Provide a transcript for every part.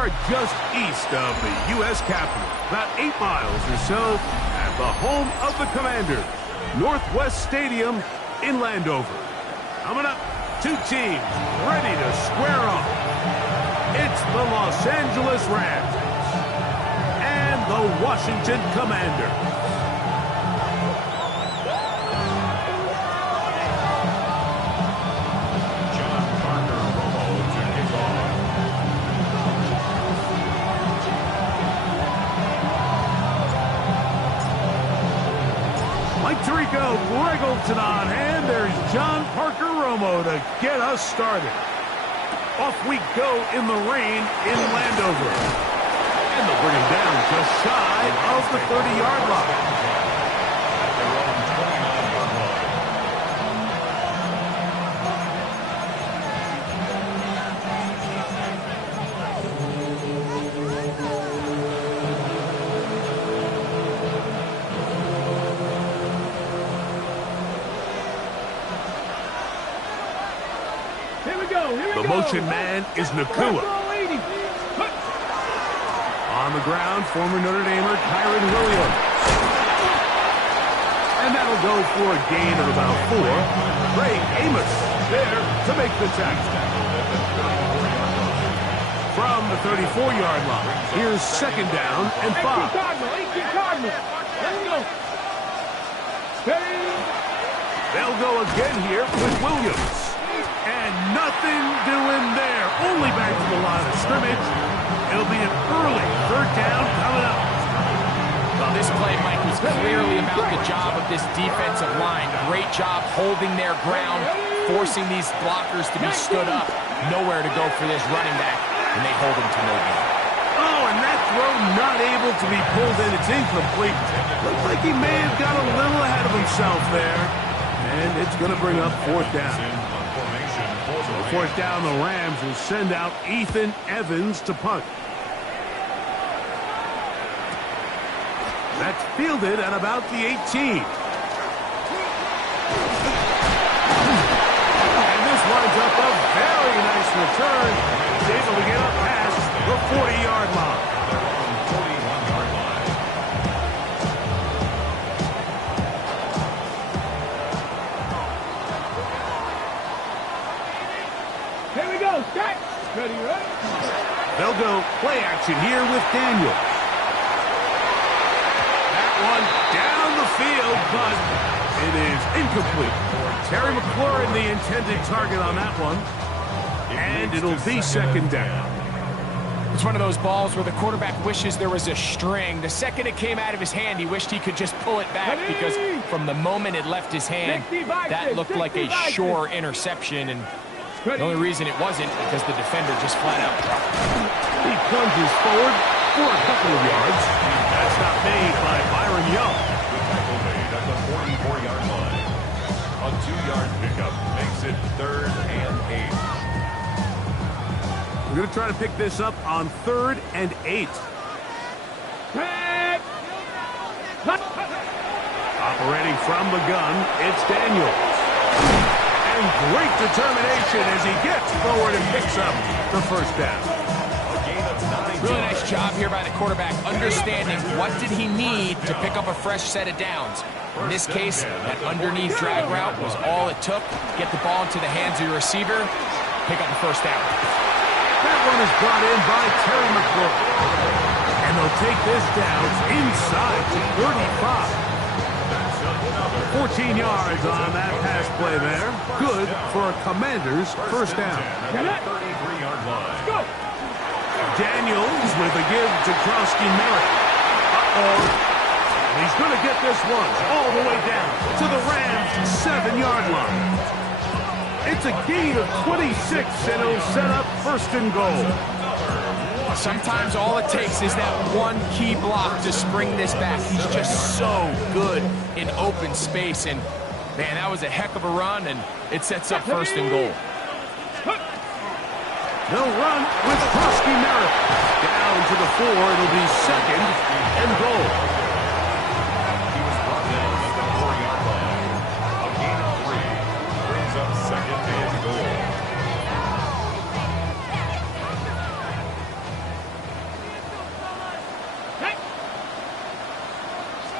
are just east of the U.S. Capitol, about 8 miles or so, at the home of the Commanders, Northwest Stadium in Landover. Coming up, two teams ready to square off. It's the Los Angeles Rams and the Washington Commanders. Mike Tirico, Greg Olson on hand. There's John Parker Romo to get us started. Off we go in the rain in Landover. And they'll bring him down just shy of the 30-yard line. The motion man is Nacua. On the ground, former Notre Damer Kyren Williams. And that'll go for a gain of about 4. Craig Amos there to make the tackle. From the 34-yard line, here's second down and 5. They'll go again here with Williams. And nothing doing there. Only back to the line of scrimmage. It'll be an early third down coming up. Well, this play, Mike, was clearly about the job of this defensive line. Great job holding their ground, forcing these blockers to be stood up. Nowhere to go for this running back, and they hold him to no gain. Oh, and that throw not able to be pulled in. It's incomplete. Looks like he may have got a little ahead of himself there. And it's going to bring up fourth down. Fourth down, the Rams will send out Ethan Evans to punt. That's fielded at about the 18. And this lines up a very nice return. He's able to get up past the 40-yard line. They'll go play action here with Daniel. That one down the field, but it is incomplete. Terry McLaurin, the intended target on that one. And it'll be second down. It's one of those balls where the quarterback wishes there was a string. The second it came out of his hand, he wished he could just pull it back because from the moment it left his hand, that looked like a sure interception. And the only reason it wasn't because the defender just flat out dropped it. He plunges forward for a couple of yards. That's not made by Byron Young. The tackle made at the 44-yard line. A 2-yard pickup makes it 3rd and 8. We're going to try to pick this up on 3rd and 8. Operating from the gun, it's Daniels. And great determination as he gets forward and picks up the first down. Really nice job here by the quarterback, understanding what did he need to pick up a fresh set of downs. In this case, that underneath drag route was all it took. Get the ball into the hands of your receiver, pick up the first down. That one is brought in by Terry McLaurin. And they'll take this down inside to 35. 14 yards on that pass play there. Good for a Commander's first down. 33-yard line. Go! Daniels with a give to Krosky Merritt. He's going to get this one all the way down to the Rams' 7-yard line. It's a gain of 26, and it'll set up first and goal. Sometimes all it takes is that one key block to spring this back. He's just so good in open space, and man, that was a heck of a run, and it sets up first and goal. They'll run with Krosky Merritt. Down to the 4, it'll be second and goal. He was brought down at the 4-yard line. A gain of 3 brings up second and goal.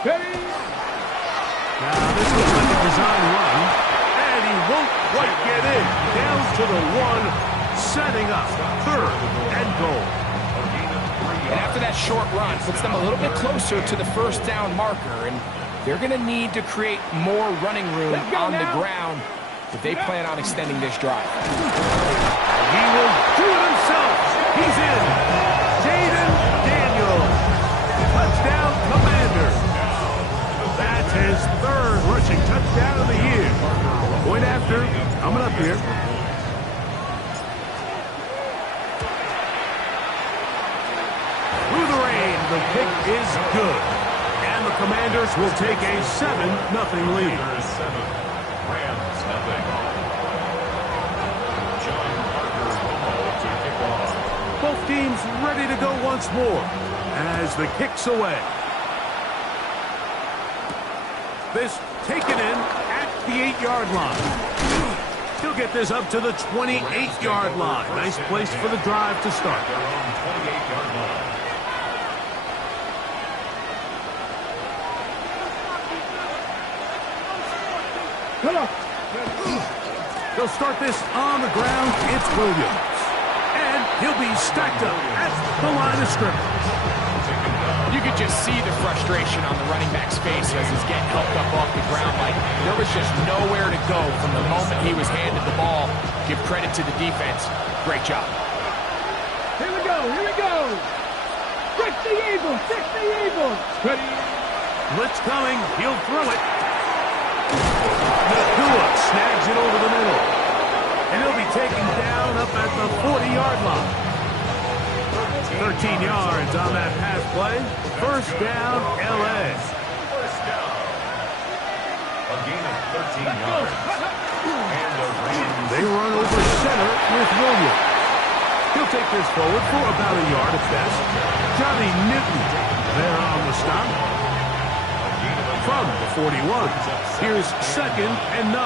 Now, this looks like a design run, and he won't quite get in. Down to the 1, setting up 3rd and goal. And after that short run, puts them a little bit closer to the first down marker, and they're going to need to create more running room on the ground if they plan on extending this drive. He will do it himself. He's in. Jayden Daniels. Touchdown, Commanders. That's his 3rd rushing touchdown of the year. Point after, coming up here. Through the rain, the kick is good. And the Commanders will take a 7-0 lead. Rams, nothing. John Parker to kick off. Both teams ready to go once more as the kick's away. This taken in at the 8-yard line. He'll get this up to the 28-yard line. Nice place for the drive to start. Their own 28-yard line. They'll start this on the ground. It's Williams. And he'll be stacked up at the line of scrimmage. You could just see the frustration on the running back's face as he's getting helped up off the ground. Like there was just nowhere to go from the moment he was handed the ball. Give credit to the defense. Great job. Here we go. Here we go. Fix the Eagles. Fix the Eagles. Ready. Blitz coming. He'll throw it. Nakua snags it over the middle. And he'll be taken down up at the 40-yard line. 13 yards on that pass play. First down, L.A. First down. A gain of 13 yards. And the Rams. They run over center with Williams. He'll take this forward for about a yard at best. Johnny Newton there on the stop. From the 41. Here's 2nd and 9.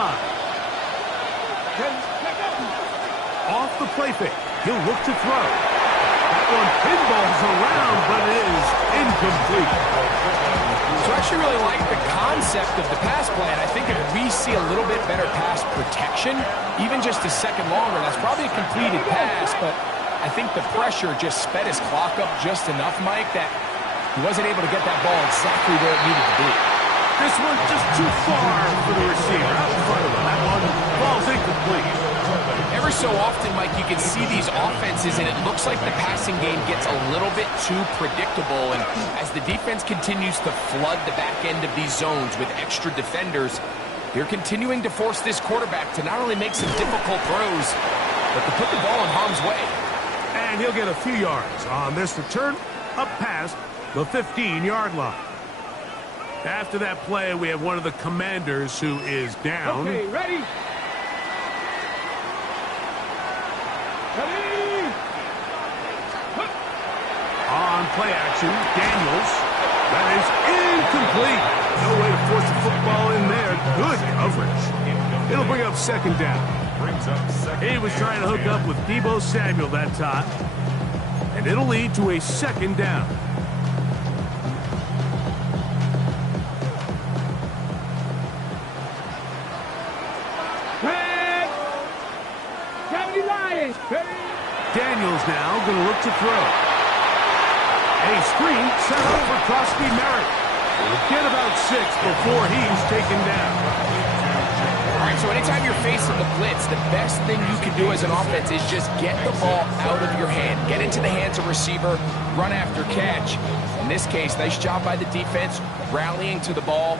Off the play fake. He'll look to throw. That one pinballs around, but it is incomplete. So I actually really like the concept of the pass play, and I think if we see a little bit better pass protection, even just a second longer, that's probably a completed pass, but I think the pressure just sped his clock up just enough, Mike, that he wasn't able to get that ball exactly where it needed to be. This one's just too far for the receiver. Out in front of him. That one falls incomplete. Every so often, Mike, you can see these offenses, and it looks like the passing game gets a little bit too predictable. And as the defense continues to flood the back end of these zones with extra defenders, they're continuing to force this quarterback to not only make some difficult throws, but to put the ball in harm's way. And he'll get a few yards on this return up past the 15-yard line. After that play, we have one of the Commanders who is down. Okay, ready? Ready? On play action, Daniels. That is incomplete. No way to force the football in there. Good coverage. It'll bring up 2nd down. Brings up 2nd. He was trying to hook up with Deebo Samuel that time. And it'll lead to a 2nd down. Daniels now going to look to throw. A screen set up for Crosby Merritt. We'll get about 6 before he's taken down. All right, so anytime you're facing the blitz, the best thing you can do as an offense is just get the ball out of your hand. Get into the hands of receiver, run after catch. In this case, nice job by the defense, rallying to the ball.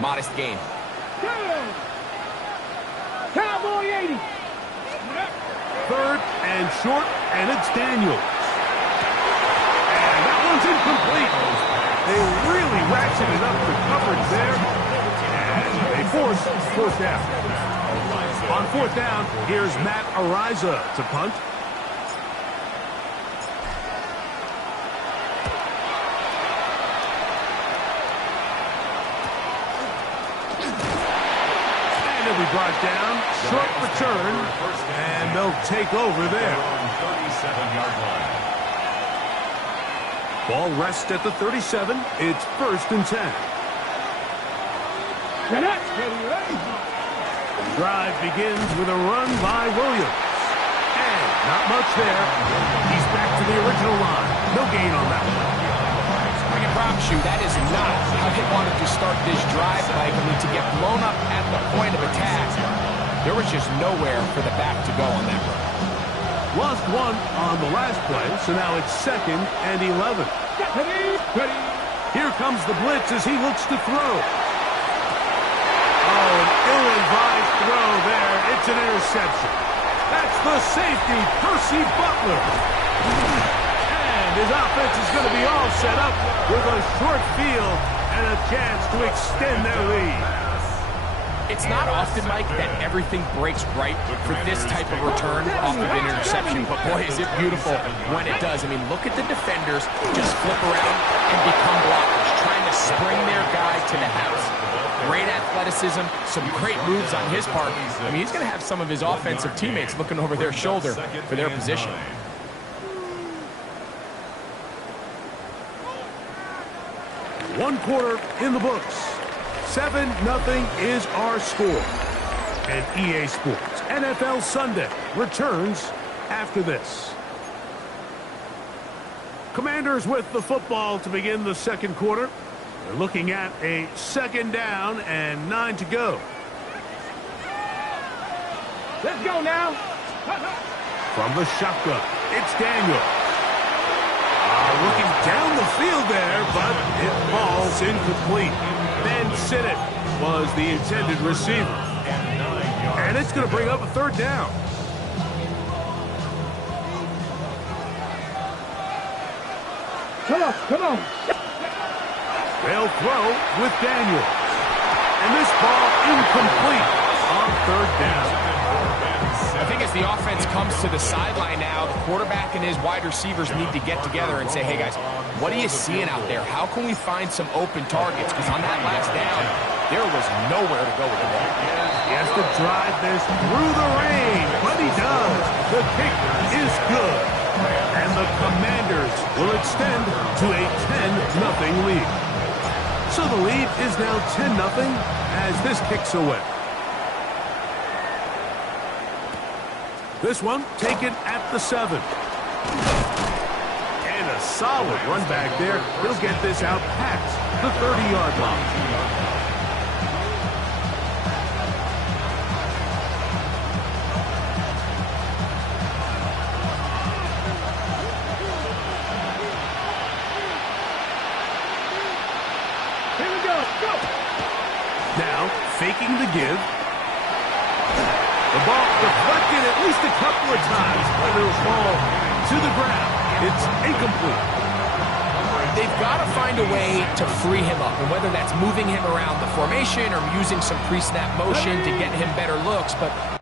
Modest gain. Cowboy 80. 3rd and short, and it's Daniels. And that one's incomplete. They really ratcheted up the coverage there. And they force 4th down. On 4th down, here's Matt Araiza to punt. And he'll be brought down. Short return. And they'll take over there. 37-yard line. Ball rests at the 37. It's 1st and 10. Drive begins with a run by Williams. And not much there. He's back to the original line. No gain on that one. I can promise you that is not how they wanted to start this drive, Mike. I mean, to get blown up at the point of attack, there was just nowhere for the back to go on that run. Lost one on the last play, so now it's 2nd and 11. Here comes the blitz as he looks to throw. Oh, an ill-advised throw there. It's an interception. That's the safety, Percy Butler. And his offense is going to be all set up with a short field and a chance to extend their lead. It's not often, Mike, that everything breaks right for this type of return off of an interception, but boy, is it beautiful when it does. I mean, look at the defenders just flip around and become blockers, trying to spring their guy to the house. Great athleticism, some great moves on his part. I mean, he's going to have some of his offensive teammates looking over their shoulder for their position. One quarter in the books. 7-0 is our score. And EA Sports NFL Sunday returns after this. Commanders with the football to begin the second quarter. They're looking at a 2nd down and 9 to go. Let's go now. From the shotgun, it's Daniel. Looking down the field there, but it falls incomplete. Ben Sinnott was the intended receiver. And it's going to bring up a 3rd down. Come on. They'll throw with Daniel. And this ball incomplete on 3rd down. I think as the offense comes to the sideline now, the quarterback and his wide receivers need to get together and say, hey, guys, what are you seeing out there? How can we find some open targets? Because on that last down, there was nowhere to go with the ball. He has to drive this through the rain, but he does. The kick is good. And the Commanders will extend to a 10-0 lead. So the lead is now 10-0 as this kicks away. This one taken at the 7. And a solid run back there. He'll get this out past the 30-yard line. Here we go. Now, faking the give. The ball deflected at least a couple of times, but it'll fall to the ground. It's incomplete. They've got to find a way to free him up, and whether that's moving him around the formation or using some pre-snap motion to get him better looks, but